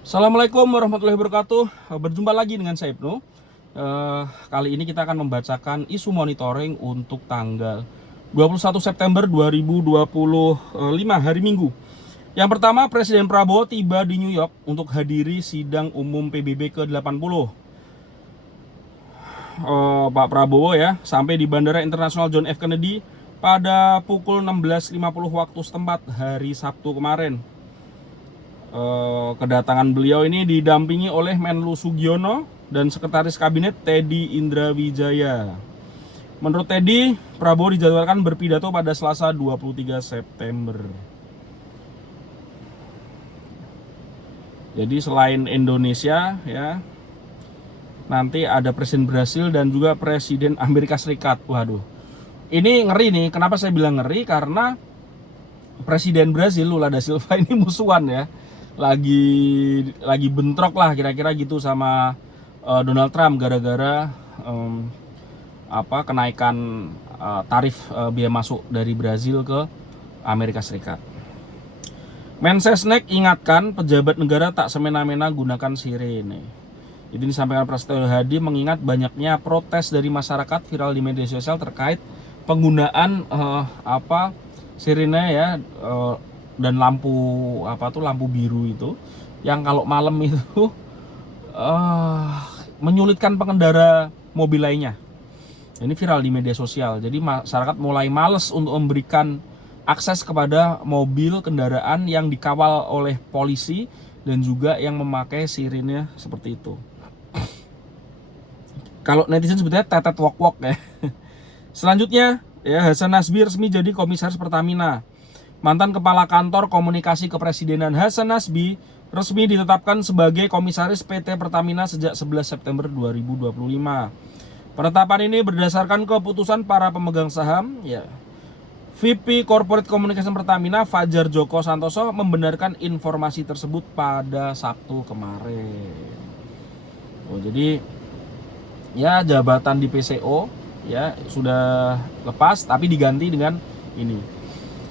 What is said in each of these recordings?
Assalamualaikum warahmatullahi wabarakatuh. Berjumpa lagi dengan saya Ibnu. Kali ini kita akan membacakan isu monitoring untuk tanggal 21 September 2025 hari Minggu. Yang pertama, Presiden Prabowo tiba di New York untuk hadiri sidang umum PBB ke-80. Pak Prabowo ya sampai di Bandara Internasional John F. Kennedy pada pukul 16.50 waktu setempat hari Sabtu kemarin. Kedatangan beliau ini didampingi oleh Menlu Sugiono dan Sekretaris Kabinet Teddy Indrawijaya. Menurut Teddy, Prabowo dijadwalkan berpidato pada Selasa 23 September. Jadi selain Indonesia ya, nanti ada Presiden Brasil dan juga Presiden Amerika Serikat. Waduh, ini ngeri nih. Kenapa saya bilang ngeri? Karena Presiden Brasil Lula da Silva ini musuhan ya, lagi bentrok lah kira-kira gitu sama Donald Trump gara-gara kenaikan tarif biaya masuk dari Brasil ke Amerika Serikat. Mensesnek ingatkan pejabat negara tak semena-mena gunakan sirene. Ini disampaikan Prasetyo Hadi mengingat banyaknya protes dari masyarakat viral di media sosial terkait penggunaan sirene ya, dan lampu lampu biru itu yang kalau malam itu menyulitkan pengendara mobil lainnya. Ini viral di media sosial. Jadi masyarakat mulai males untuk memberikan akses kepada mobil kendaraan yang dikawal oleh polisi dan juga yang memakai sirine seperti itu. Kalau netizen sebetulnya tetet wok-wok ya. Selanjutnya ya, Hasan Nasbi resmi jadi komisaris Pertamina. Mantan Kepala Kantor Komunikasi Kepresidenan Hasan Nasbi resmi ditetapkan sebagai komisaris PT Pertamina sejak 11 September 2025. Penetapan ini berdasarkan keputusan para pemegang saham ya. VP Corporate Communication Pertamina Fajar Joko Santoso membenarkan informasi tersebut pada Sabtu kemarin. Jadi ya jabatan di PCO ya sudah lepas tapi diganti dengan ini.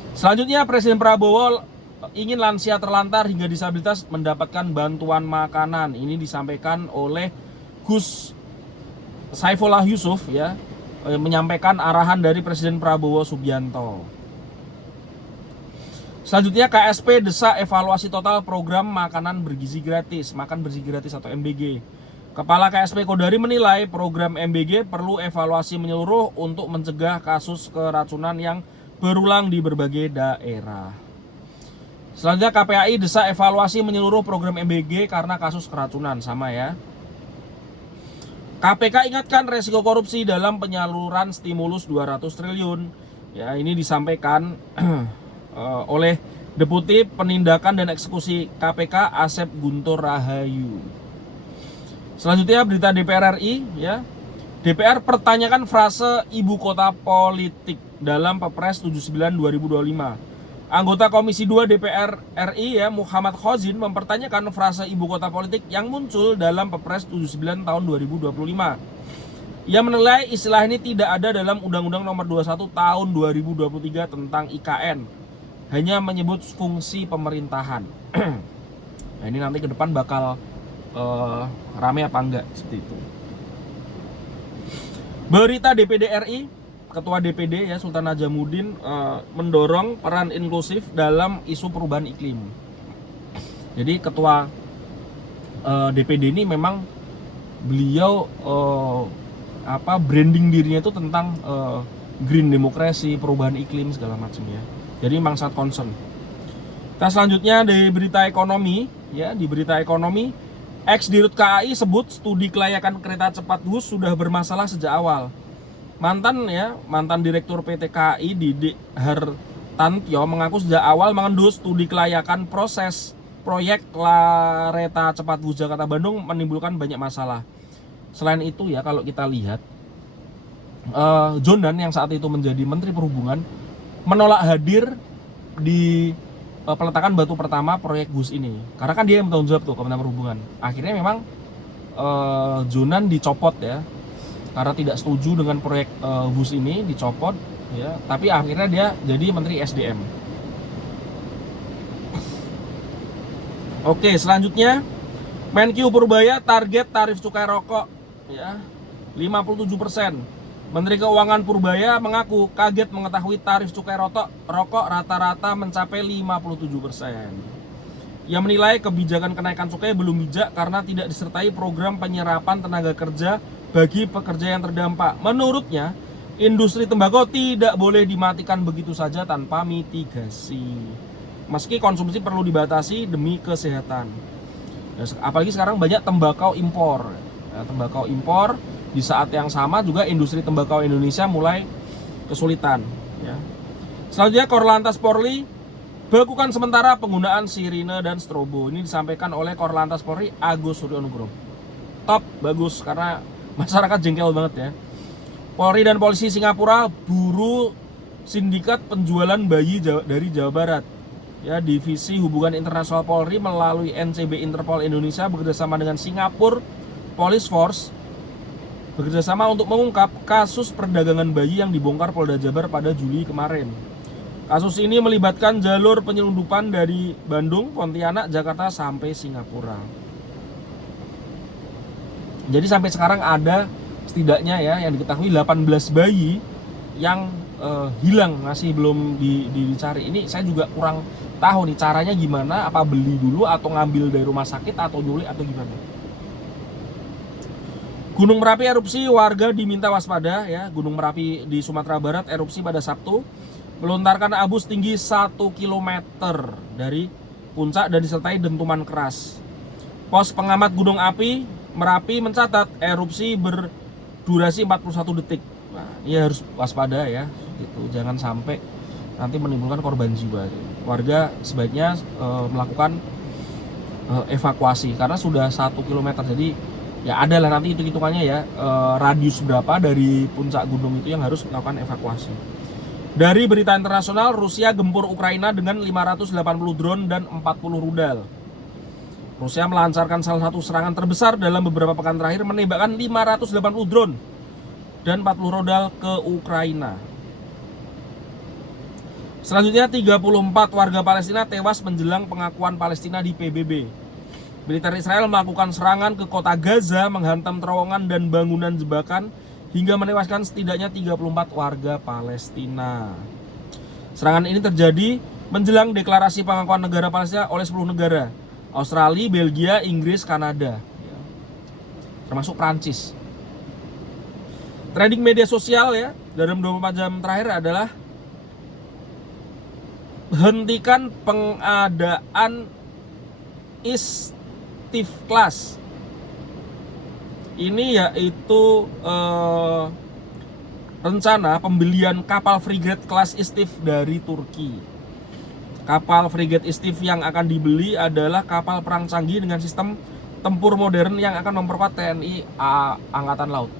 Selanjutnya Presiden Prabowo ingin lansia terlantar hingga disabilitas mendapatkan bantuan makanan. Ini disampaikan oleh Gus Saifullah Yusuf ya, menyampaikan arahan dari Presiden Prabowo Subianto. Selanjutnya KSP desak evaluasi total program makanan bergizi gratis, makan bergizi gratis atau MBG. Kepala KSP Kodari menilai program MBG perlu evaluasi menyeluruh untuk mencegah kasus keracunan yang berulang di berbagai daerah. Selanjutnya KPAI desak evaluasi menyeluruh program MBG karena kasus keracunan, sama ya. KPK ingatkan resiko korupsi dalam penyaluran stimulus 200 triliun. Ya, ini disampaikan oleh Deputi Penindakan dan Eksekusi KPK Asep Guntur Rahayu. Selanjutnya berita DPR RI ya. DPR pertanyakan frase ibu kota politik dalam Perpres 79 2025. Anggota Komisi 2 DPR RI ya, Muhammad Khozin mempertanyakan frase ibu kota politik yang muncul dalam Perpres 79 tahun 2025. Ia menilai istilah ini tidak ada dalam Undang-Undang Nomor 21 tahun 2023 tentang IKN. Hanya menyebut fungsi pemerintahan. Nah, ini nanti ke depan bakal rame apa enggak seperti itu. Berita DPD RI, Ketua DPD ya Sultan Najamuddin mendorong peran inklusif dalam isu perubahan iklim. Jadi Ketua DPD ini memang beliau branding dirinya itu tentang green demokrasi, perubahan iklim segala macam ya. Jadi memang sangat concern. Nah, selanjutnya di berita ekonomi ya, di berita ekonomi Ex-Dirut KAI sebut studi kelayakan kereta cepat Wus sudah bermasalah sejak awal. Mantan Direktur PT KAI Didik Hartantyo mengaku sejak awal mengendus studi kelayakan proses proyek kereta cepat Wus Jakarta Bandung menimbulkan banyak masalah. Selain itu ya, kalau kita lihat Jonan yang saat itu menjadi Menteri Perhubungan menolak hadir di peletakan batu pertama proyek bus ini karena kan dia yang bertanggung jawab tuh Kementerian Perhubungan. Akhirnya memang Jonan dicopot ya karena tidak setuju dengan proyek bus ini, dicopot ya, tapi akhirnya dia jadi Menteri SDM. Oke, selanjutnya Menkyu Purbaya target tarif cukai rokok ya 57%. Menteri Keuangan Purbaya mengaku kaget mengetahui tarif cukai rokok rata-rata mencapai 57%. Ia menilai kebijakan kenaikan cukai belum bijak karena tidak disertai program penyerapan tenaga kerja bagi pekerja yang terdampak. Menurutnya, industri tembakau tidak boleh dimatikan begitu saja tanpa mitigasi. Meski konsumsi perlu dibatasi demi kesehatan. Apalagi sekarang banyak tembakau impor. Tembakau impor di saat yang sama juga industri tembakau Indonesia mulai kesulitan. Selanjutnya Korlantas Polri bekukan sementara penggunaan sirine dan strobo. Ini disampaikan oleh Korlantas Polri Agus Suryonugroho. Top, bagus karena masyarakat jengkel banget ya. Polri dan polisi Singapura buru sindikat penjualan bayi dari Jawa Barat. Ya, Divisi Hubungan Internasional Polri melalui NCB Interpol Indonesia bekerjasama dengan Singapura Police Force bekerjasama untuk mengungkap kasus perdagangan bayi yang dibongkar Polda Jabar pada Juli kemarin. Kasus ini melibatkan jalur penyelundupan dari Bandung, Pontianak, Jakarta sampai Singapura. Jadi sampai sekarang ada setidaknya ya yang diketahui 18 bayi yang hilang, masih belum dicari. Ini saya juga kurang tahu nih caranya gimana, apa beli dulu atau ngambil dari rumah sakit atau nyulik atau gimana. Gunung Merapi erupsi, warga diminta waspada ya. Gunung Merapi di Sumatera Barat erupsi pada Sabtu, melontarkan abu setinggi 1 km dari puncak dan disertai dentuman keras. Pos pengamat Gunung Api Merapi mencatat erupsi berdurasi 41 detik. Nah, ini harus waspada ya, gitu. Jangan sampai nanti menimbulkan korban jiwa. Warga sebaiknya melakukan evakuasi karena sudah 1 km. Jadi ya ada lah nanti hitung-hitungannya ya, radius berapa dari puncak gunung itu yang harus melakukan evakuasi. Dari berita internasional, Rusia gempur Ukraina dengan 580 drone dan 40 rudal. Rusia melancarkan salah satu serangan terbesar dalam beberapa pekan terakhir, menembakkan 580 drone dan 40 rudal ke Ukraina. Selanjutnya 34 warga Palestina tewas menjelang pengakuan Palestina di PBB. Militer Israel melakukan serangan ke kota Gaza, menghantam terowongan dan bangunan jebakan hingga menewaskan setidaknya 34 warga Palestina. Serangan ini terjadi menjelang deklarasi pengakuan negara Palestina oleh 10 negara. Australia, Belgia, Inggris, Kanada, termasuk Prancis. Trending media sosial ya dalam 24 jam terakhir adalah hentikan pengadaan Istiqlal. Ini yaitu rencana pembelian kapal frigate kelas Istif dari Turki. Kapal frigate Istif yang akan dibeli adalah kapal perang canggih dengan sistem tempur modern yang akan memperkuat TNI Angkatan Laut.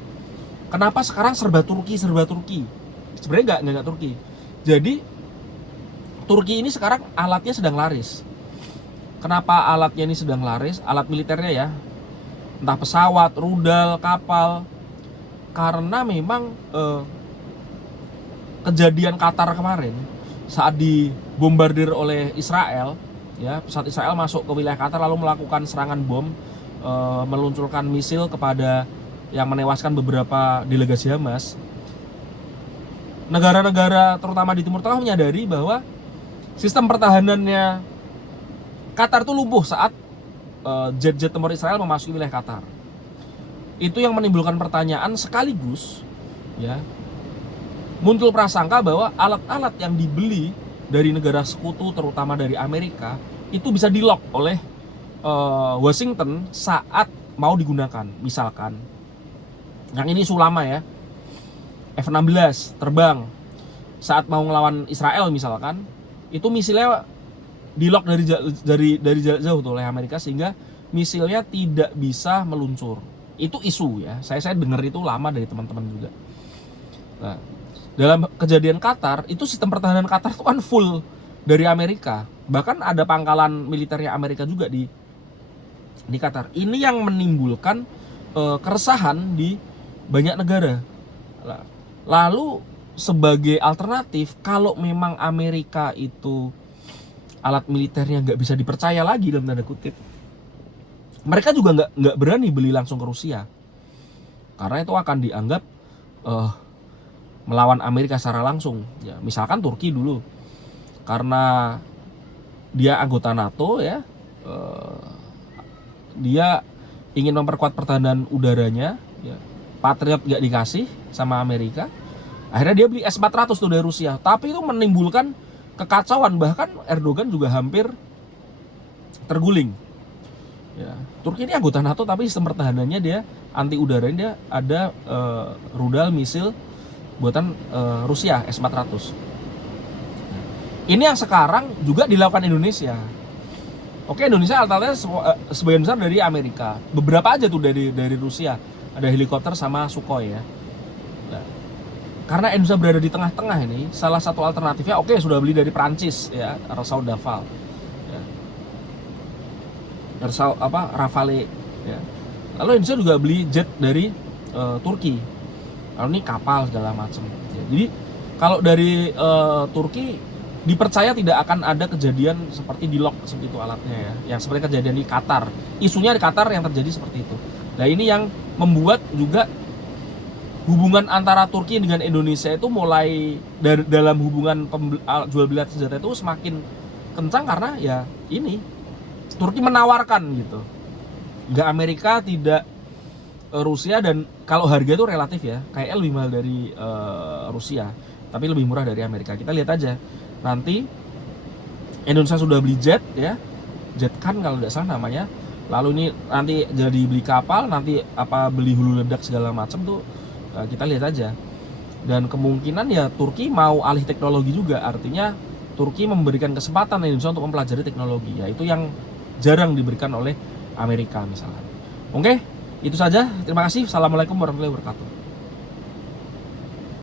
Kenapa sekarang serba Turki? Sebenarnya nggak Turki. Jadi Turki ini sekarang alatnya sedang laris. Kenapa alatnya ini sedang laris? Alat militernya ya, entah pesawat, rudal, kapal. Karena memang kejadian Qatar kemarin saat dibombardir oleh Israel, ya, pesawat Israel masuk ke wilayah Qatar lalu melakukan serangan bom, meluncurkan misil kepada yang menewaskan beberapa delegasi Hamas. Negara-negara terutama di Timur Tengah menyadari bahwa sistem pertahanannya Qatar itu lumpuh saat jet-jet tempur Israel memasuki wilayah Qatar. Itu yang menimbulkan pertanyaan sekaligus ya, muncul prasangka bahwa alat-alat yang dibeli dari negara sekutu terutama dari Amerika itu bisa di-lock oleh Washington saat mau digunakan. Misalkan yang ini isu lama ya, F-16 terbang saat mau ngelawan Israel misalkan, itu misilnya di-lock dari jarak jauh tuh oleh Amerika sehingga misilnya tidak bisa meluncur. Itu isu ya, saya dengar itu lama dari teman-teman juga. Nah, dalam kejadian Qatar, itu sistem pertahanan Qatar itu kan full dari Amerika. Bahkan ada pangkalan militernya Amerika juga di Qatar. Ini yang menimbulkan keresahan di banyak negara. Lalu sebagai alternatif, kalau memang Amerika itu alat militernya nggak bisa dipercaya lagi dalam tanda kutip, mereka juga nggak berani beli langsung ke Rusia karena itu akan dianggap melawan Amerika secara langsung. Ya, misalkan Turki dulu karena dia anggota NATO ya, dia ingin memperkuat pertahanan udaranya ya, Patriot nggak dikasih sama Amerika, akhirnya dia beli S-400 tuh dari Rusia, tapi itu menimbulkan kekacauan, bahkan Erdogan juga hampir terguling ya. Turki ini anggota NATO tapi sistem pertahanannya dia anti udaranya dia ada rudal misil buatan Rusia S-400. Ini yang sekarang juga dilakukan Indonesia. Oke, Indonesia asalnya sebagian besar dari Amerika, beberapa aja tuh dari Rusia, ada helikopter sama Sukhoi ya. Nah, karena Indonesia berada di tengah-tengah ini, salah satu alternatifnya oke sudah beli dari Prancis ya, Rafale Daval, ya. Rafale ya. Lalu Indonesia juga beli jet dari Turki. Lalu ini kapal segala macam. Ya, jadi kalau dari Turki dipercaya tidak akan ada kejadian seperti di Lock seperti itu alatnya ya, yang seperti kejadian di Qatar. Isunya di Qatar yang terjadi seperti itu. Nah ini yang membuat juga hubungan antara Turki dengan Indonesia itu mulai dalam hubungan jual beli senjata itu semakin kencang karena ya ini Turki menawarkan gitu, nggak Amerika tidak Rusia, dan kalau harga itu relatif ya, kayak lebih mahal dari Rusia tapi lebih murah dari Amerika. Kita lihat aja nanti Indonesia sudah beli jet ya, jet kan kalau tidak salah namanya, lalu ini nanti jadi beli kapal, nanti beli hulu ledak segala macam tuh kita lihat aja. Dan kemungkinan ya Turki mau alih teknologi juga, artinya Turki memberikan kesempatan Indonesia untuk mempelajari teknologi, ya itu yang jarang diberikan oleh Amerika misalnya. Oke, itu saja, terima kasih. Assalamualaikum warahmatullahi wabarakatuh.